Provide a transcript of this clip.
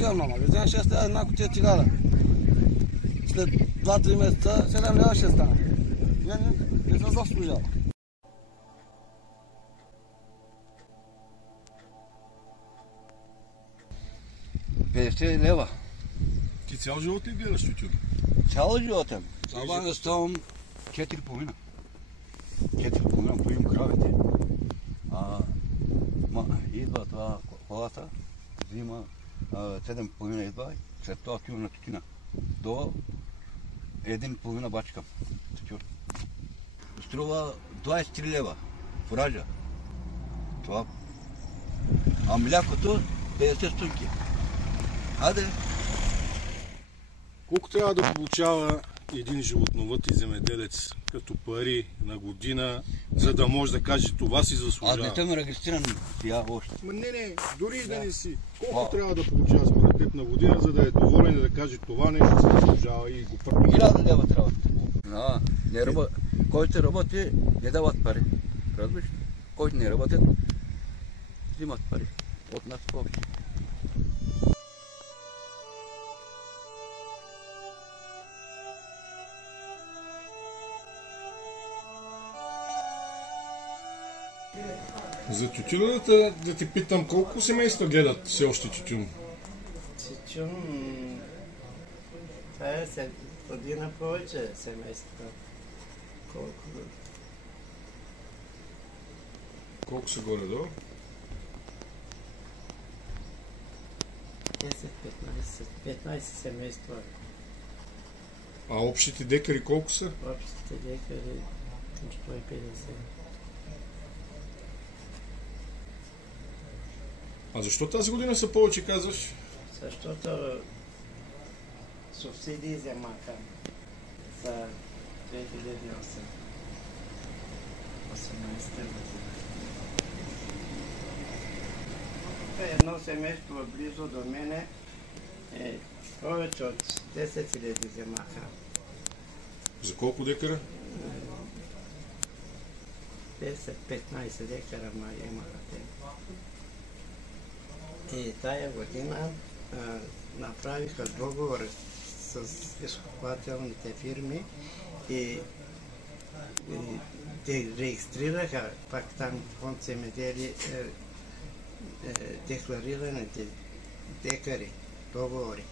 отивам на магазин, ще става една кутия цигара. След 2-3 месеца 7 лева ще стане. Не съм заслужал. 50 лева. Ти цял живот ли гледаш тютюн? Цял живот е. Ама не ставам 4,5. 4,5 поим кравите. Идва това колата, взима 7,5 идва, след това отивам на тютюна. До 1,5 бачка тютюн. Струва 23 лева фуража. Това. А млякото 50 стойки. Аде. Колко трябва да получава един животновъд и земеделец като пари на година, за да може да каже това си заслужава? Аз не съм регистриран тя още. Не, дори и да не си. Колко трябва да получава според теб на година, за да е доволен и да каже това нещо си заслужава и го прави? 1000 лева трябва. Който работи, не дават пари. Разбираш? Който не работи, взимат пари. От нас повече. За тютюната да те питам, колко семейства гледат все още тютюн? Тютюн, това е година повече семейства. Колко са горе-долу? 10-15 семейства. А общите декари колко са? Общите декари 150. А защо тази година са повече, казваш? Защото субсидии вземаха за 2018 година. Едно семейство близо до мене повече от 10 000 вземаха. За колко декара? 10-15 декара имаха те. И тая година направиха договор с изкупвателните фирми и те регистрираха пак там фонд земеделие декларираните декари, договори.